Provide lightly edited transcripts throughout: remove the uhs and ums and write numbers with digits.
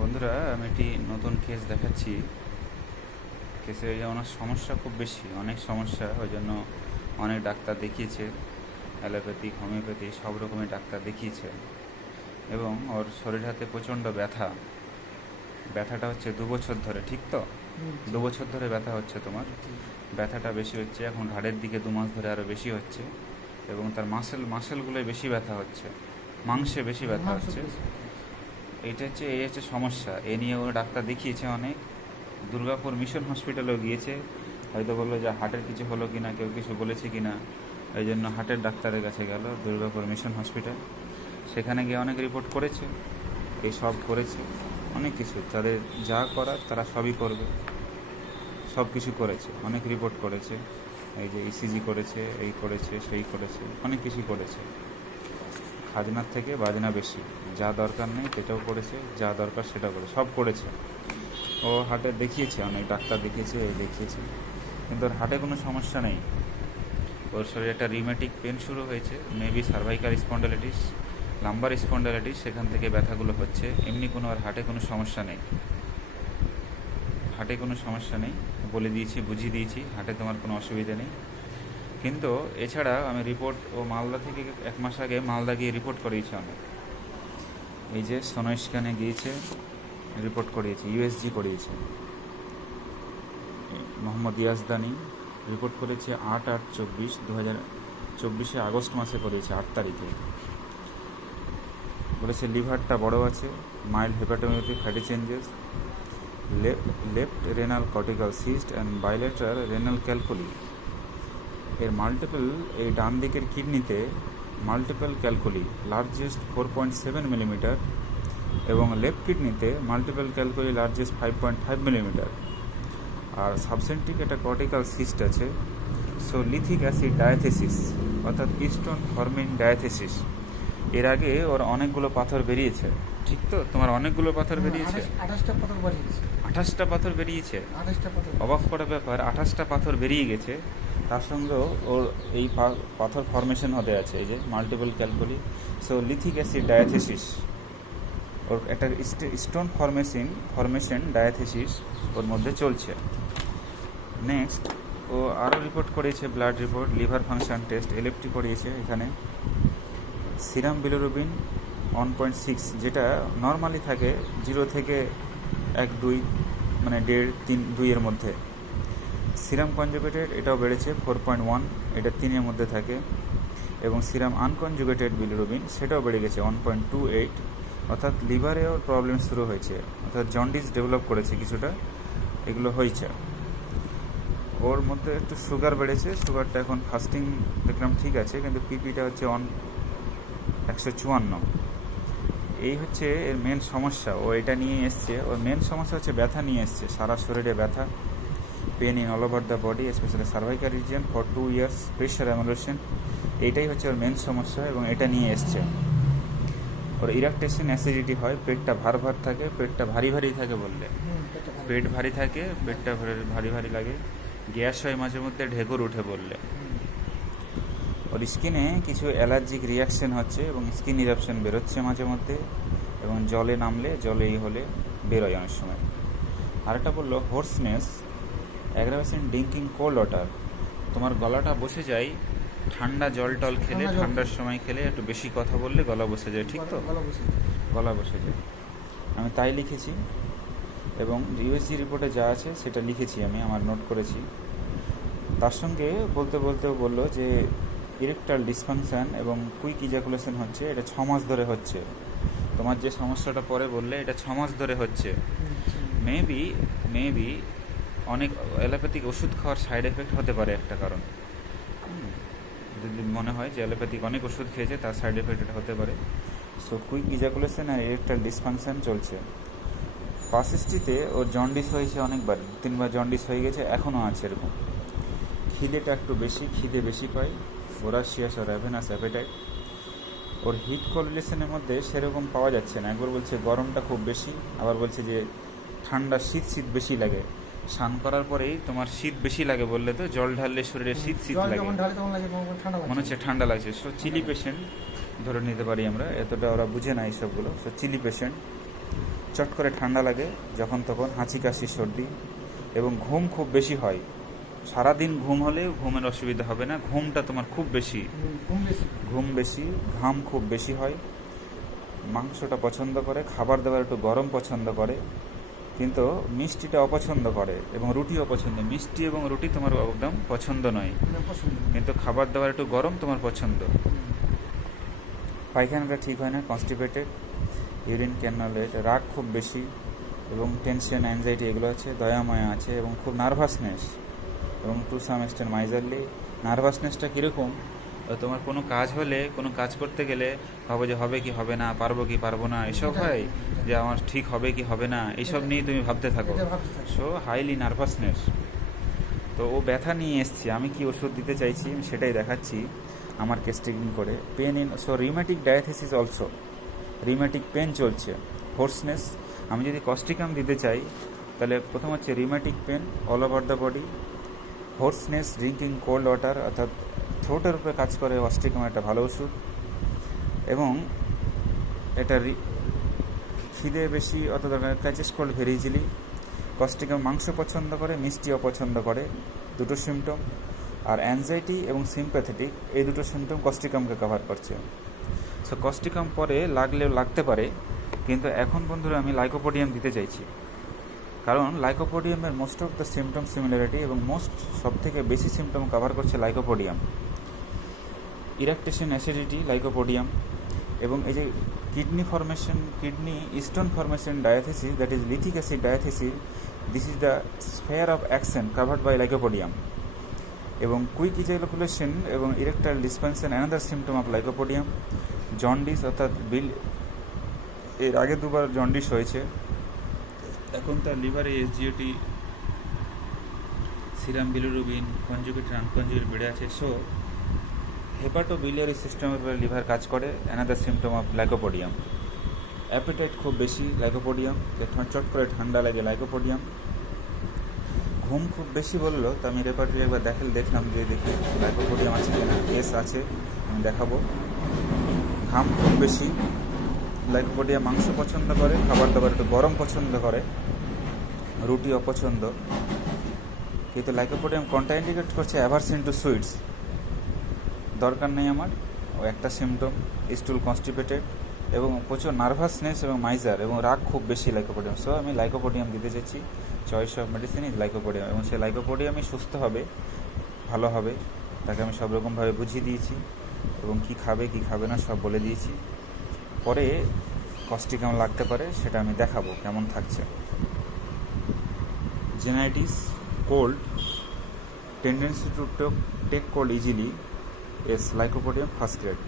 বন্ধুরা, আমি একটি নতুন কেস দেখাচ্ছি। কেসে ওনার সমস্যা খুব বেশি, অনেক সমস্যা। ওই জন্য অনেক ডাক্তার দেখিয়েছে, অ্যালোপ্যাথিক, হোমিওপ্যাথি সব রকমের ডাক্তার দেখিয়েছে। এবং ওর শরীর হাতে প্রচণ্ড ব্যথা। ব্যথাটা হচ্ছে 2 বছর ধরে, ঠিক তো? 2 বছর ধরে ব্যথা হচ্ছে তোমার। ব্যথাটা বেশি হচ্ছে, এখন ঘাড়ের দিকে 2 মাস ধরে আরও বেশি হচ্ছে। এবং তার মাসেলগুলোয় বেশি ব্যথা হচ্ছে, মাংসে বেশি ব্যথা হচ্ছে। এই হচ্ছে সমস্যা। এ নিয়ে ও ডাক্তার দেখিয়েছে অনেক। দুর্গাপুর মিশন হসপিটালেও গিয়েছে। হয়তো বললো যে হার্টের কিছু হলো কি না, কেউ কিছু বলেছে কি না, এই জন্য হার্টের ডাক্তারের কাছে গেল, দুর্গাপুর মিশন হসপিটাল। সেখানে গিয়ে অনেক রিপোর্ট করেছে, এই সব করেছে, অনেক কিছু তাদের যা করার তারা সবই করবে, সব কিছু করেছে, অনেক রিপোর্ট করেছে। এই যে ইসিজি করেছে, এই করেছে, সেই করেছে, অনেক কিছু করেছে। খাজনার থেকে বাজনা বেশি, যা দরকার নেই সেটাও করেছে, যা দরকার সেটাও করে সব করেছে। ও হার্টে দেখিয়েছে, অনেক ডাক্তার দেখিয়েছে, এই দেখিয়েছে, কিন্তু ওর হার্টে কোনো সমস্যা নেই। ওর শরীরে একটা রিউমেটিক পেন শুরু হয়েছে, maybe cervical spondylitis, lumber spondylitis, সেখান থেকে ব্যথাগুলো হচ্ছে। এমনি কোনো আর হার্টে কোনো সমস্যা নেই, হার্টে কোনো সমস্যা নেই। বলে দিয়েছি, বুঝিয়ে দিয়েছি, হার্টে তোমার কোনো অসুবিধা নেই। কিন্তু এছাড়া আমি রিপোর্ট, ও মালদা থেকে 1 মাস আগে মালদা গিয়ে রিপোর্ট করিয়েছি অনেক। এই যে সোনো স্ক্যানে গিয়েছে, রিপোর্ট করিয়েছে, ইউএসজি করিয়েছে। মোহাম্মদ ইয়াজদানি রিপোর্ট করেছে 8/8/24, 2024 আগস্ট মাসে করেছে, 8 তারিখে। বলেছে লিভারটা বড় আছে, mild hepatometry, fatty changes, left renal cortical cyst and bilateral renal calculi. এর মাল্টিপল, এই ডান দিকের কিডনিতে মাল্টিপল ক্যালকুলি, লার্জেস্ট 4.7 মিলিমিটার, এবং লেফট কিডনিতে মাল্টিপল ক্যালকুলি, লার্জেস্ট 5.5 মিলিমিটার। আর সাবসেন্টিক একটা কর্টিক্যাল সিস্ট আছে। সো লিথিক অ্যাসিড ডায়াথেসিস, অর্থাৎ ইস্টন ফরমিন ডায়াথেসিস। এর আগে ওর অনেকগুলো পাথর বেরিয়েছে, ঠিক তো? তোমার অনেকগুলো পাথর বেরিয়েছে, 28টা পাথর বেরিয়েছে। অবাক করা ব্যাপার, 28টা পাথর বেরিয়ে গেছে, তার সঙ্গেও ওর এই পাথর ফরমেশন হতে আছে, এই যে multiple calculi. So lithic acid diathesis, ওর একটা স্টোন ফরমেশন ডায়াথেসিস ওর মধ্যে চলছে। নেক্সট ও আরও রিপোর্ট করেছে, blood report, liver function test, LFT করিয়েছে। এখানে সিরাম বিলিরুবিন 1.6, যেটা নর্মালি থাকে 0 থেকে 1-2, মানে 1.5-3-2 মধ্যে। সিরাম কনজুগেটেড এটাও বেড়েছে 4.1, এটা 3 মধ্যে থাকে। এবং সিরাম আনকনজুগেটেড বিলিরুবিন সেটাও বেড়ে গেছে 1.28, অর্থাৎ লিভারেও প্রবলেম শুরু হয়েছে, অর্থাৎ জন্ডিস ডেভেলপ করেছে কিছুটা, এগুলো হয়েছে। ওর মধ্যে একটু সুগার বেড়েছে, সুগারটা এখন ফাস্টিং দেখলাম ঠিক আছে, কিন্তু পিপিটা হচ্ছে 154। এই হচ্ছে এর মেন সমস্যা, ও এটা নিয়ে এসছে। ওর মেন সমস্যা হচ্ছে ব্যথা নিয়ে এসছে, সারা শরীরে ব্যথা, pain in all over the body, specially cervical region, for 2 years, pressure emulation, এইটাই হচ্ছে ওর মেন সমস্যা, এবং এটা নিয়ে এসছে। ওর ইরাকটেশন, অ্যাসিডিটি হয়, পেটটা ভার থাকে, পেটটা ভারী থাকে, বললে পেট ভারী থাকে, পেটটা ভারী লাগে, গ্যাস হয় মাঝে মধ্যে, ঢেকুর উঠে বললে। ওর স্কিনে কিছু অ্যালার্জিক রিয়াকশন হচ্ছে, এবং স্কিন ইরাপশন বেরোচ্ছে মাঝে মধ্যে, এবং জলে নামলে, জলে হলে বেরোয় অনেক সময়। আরেকটা বললো hoarseness, aggravation drinking cold water, তোমার গলাটা বসে যায় ঠান্ডা জল টল খেলে, ঠান্ডার সময় খেলে, একটু বেশি কথা বললে গলা বসে যায়, ঠিক তো? গলা বসে যায়, আমি তাই লিখেছি। এবং ইউএসজি রিপোর্টে যা আছে সেটা লিখেছি, আমি আমার নোট করেছি। তার সঙ্গে বলতেও বললো যে ইরেকটাল ডিসফাংশন এবং কুইক ইজাকুলেশন হচ্ছে, এটা 6 মাস ধরে হচ্ছে। তোমার যে সমস্যাটা পরে বললে, এটা 6 মাস ধরে হচ্ছে। মেবি অনেক অ্যালোপ্যাথিক ওষুধ খাওয়ার সাইড এফেক্ট হতে পারে একটা কারণ। যদি মনে হয় যে অ্যালোপ্যাথিক অনেক ওষুধ খেয়েছে, তার সাইড এফেক্ট এটা হতে পারে। সো কুইক ইজাকুলেশন আর ইরেকটাল ডিসফাংশন চলছে। 65-তে ওর জন্ডিস হয়েছে অনেকবার, 3বার জন্ডিস হয়ে গেছে, এখনও আছে এরকম। খিদেটা একটু বেশি, খিদে বেশি পায়, ভোরাসিয়াস আর র্যাভেনাস অ্যাপেটাইট। ওর হিট কোরিলেশনের মধ্যে সেরকম পাওয়া যাচ্ছে না, একবার বলছে গরমটা খুব বেশি, আবার বলছে যে ঠান্ডা শীত বেশি লাগে। স্নান করার পরেই তোমার শীত বেশি লাগে বললে তো, জল ঢাললে শরীরে শীত লাগে, মনে হচ্ছে ঠান্ডা লাগছে। সো চিলি পেশেন্ট ধরে নিতে পারি আমরা, এতটা ওরা বুঝে না এইসবগুলো। সো চিলি পেশেন্ট, চট করে ঠান্ডা লাগে যখন তখন, হাঁচি কাশি সর্দি, এবং ঘুম খুব বেশি হয়। সারাদিন ঘুম হলেও ঘুমের অসুবিধা হবে না, ঘুমটা তোমার খুব বেশি, ঘুম বেশি, ঘাম খুব বেশি হয়। মাংসটা পছন্দ করে, খাবার দাবার একটু গরম পছন্দ করে, কিন্তু মিষ্টিটা অপছন্দ করে, এবং রুটি অপছন্দ। মিষ্টি এবং রুটি তোমার একদম পছন্দ নয়, কিন্তু খাবার দাবার একটু গরম তোমার পছন্দ। পায়খানাটা ঠিক হয় না, কনস্টিপেটেড, ইউরিন ক্যানালেট, রাগ খুব বেশি, এবং টেনশন, অ্যাংজাইটি এগুলো আছে, দয়াময়া আছে, এবং খুব নার্ভাসনেস, এবং টু সাম এক্সটেন্ট মাইজারলি। নার্ভাসনেসটা কীরকম, তোমার কোনো কাজ হলে, কোনো কাজ করতে গেলে ভাবো যে হবে কি হবে না, পারবো কি পারবো না, এসব হয়, যে আমার ঠিক হবে কি হবে না, এইসব নিয়ে তুমি ভাবতে থাকো। So highly nervousness. তো ও ব্যথা নিয়ে এসছি, আমি কি ওষুধ দিতে চাইছি আমি সেটাই দেখাচ্ছি আমার কেস ট্রিটমেন্ট করে। Pain in, so rheumatic diathesis also, rheumatic pain চলছে, হোর্সনেস। আমি যদি কস্টিকাম দিতে চাই তাহলে প্রথম হচ্ছে rheumatic pain all over the body, hoarseness, drinking cold water, অর্থাৎ থ্রোটের উপরে কাজ করে অস্টিকাম একটা ভালো ওষুধ। এবং এটা খিদে বেশি অত দরকার, catches cold very easily. Causticum মাংস পছন্দ করে, মিষ্টি অপছন্দ করে, দুটো সিমটম। আর অ্যাংজাইটি এবং সিম্প্যাথেটিক, এই দুটো সিমটম কস্টিকামকে কভার করছে। সো কস্টিকাম পরে লাগতে পারে, কিন্তু এখন বন্ধুরা আমি লাইকোপোডিয়াম দিতে চাইছি, কারণ লাইকোপোডিয়ামের most of the symptom similarity, এবং সব থেকে বেশি সিমটম কভার করছে লাইকোপোডিয়াম। Eructation, acidity, lycopodium. এবং এই যে kidney formation, kidney stone formation diathesis, that is lithic acid diathesis, this is the sphere of action covered by lycopodium. এবং quick ejaculation এবং erectile dysfunction, another symptom of lycopodium. Jaundice, অর্থাৎ এর আগে দুবার jaundice হয়েছে, এখন তার লিভারে SGOT, serum bilirubin, conjugated unconjugated বেড়ে আছে। সো হেপাটোবিলিয়ারি সিস্টেমের উপরে লিভার কাজ করে, another symptom of lycopodium. Appetite খুব বেশি, লাইকোপোডিয়াম, চট করে ঠান্ডা লাগে, লাইকোপোডিয়াম। ঘুম খুব বেশি বললো, তো আমি রেপার্টরি একবার দেখলাম যে দেখি লাইকোপোডিয়াম আছে কিনা, এস আছে, আমি দেখাবো। ঘাম খুব বেশি, লাইকোপোডিয়াম। মাংস পছন্দ করে, খাবার দাবার একটু গরম পছন্দ করে, রুটি অপছন্দ। কিন্তু লাইকোপোডিয়াম কন্ট্রাইন্ডিকেট করছে অ্যাভারশন টু সুইটস, দরকার নেই আমার। ও একটা সিমটম, স্টুল কনস্টিপেটেড, এবং প্রচুর নার্ভাসনেস এবং মাইজার, এবং রাগ খুব বেশি লাইকোপোডিয়াম। সো আমি লাইকোপোডিয়াম দিতে চাইছি, choice of medicine is lycopodium. এবং সে লাইকোপোডিয়ামই সুস্থ হবে, ভালো হবে, তাকে আমি সব রকমভাবে বুঝিয়ে দিয়েছি, এবং কি খাবে কি খাবে না সব বলে দিয়েছি। পরে কস্টিকাম লাগতে পারে, সেটা আমি দেখাবো কেমন থাকছে। জেনাইটিস, cold, tendency to take cold easily, as lycopodium first grade.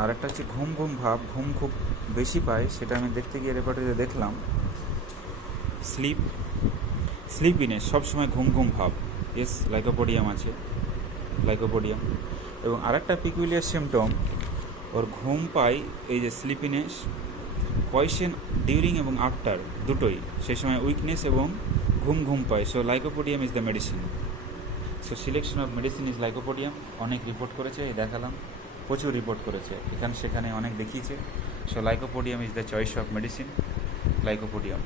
আর একটা হচ্ছে ঘুম ভাব, ঘুম খুব বেশি পায়, সেটা আমি দেখতে গিয়ে রেপার্টরিতে দেখলাম। স্লিপিনেস, সবসময় ঘুম ভাব, এস লাইকোপোডিয়াম আছে, লাইকোপোডিয়াম। এবং আরেকটা পিকুলিয়ার সিমটম, ওর ঘুম পাই, এই যে স্লিপিনেস, পয়সেন ডিউরিং এবং আফটার দুটোই, সেই সময় উইকনেস এবং ঘুম পায়। So lycopodium is the medicine. So selection of medicine is lycopodium. অনেক রিপোর্ট করেছে, এই দেখালাম, প্রচুর রিপোর্ট করেছে, এখানে সেখানে অনেক দেখিয়েছে। So lycopodium is the choice of medicine, lycopodium.